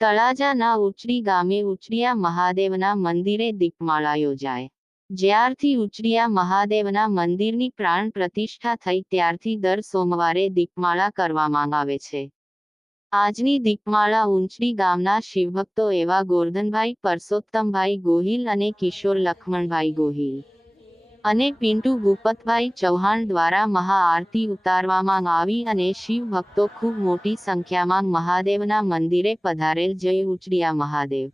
તળાજાના ઉચડી ગામે ઉચડિયા મહાદેવના મંદિરે દીપમાળા યોજાય. જ્યારથી ઉચડિયા મહાદેવના મંદિરની પ્રાણ પ્રતિષ્ઠા થઈ ત્યારથી દર સોમવારે દીપમાળા કરવામાં આવે છે. આજની દીપમાળા ઉંચડી ગામના શિવભક્તો એવા ગોરધનભાઈ પરસોત્તમભાઈ ગોહિલ અને કિશોર લખમણભાઈ ગોહિલ. અને પિન્ટુ ભૂપતભાઈ ચૌહાણ દ્વારા મહાઆરતી ઉતારવામાં આવી અને શિવ ભક્તો ખૂબ મોટી સંખ્યામાં મહાદેવના મંદિરે પધારેલ જય ઉચડિયા મહાદેવ.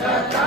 Santa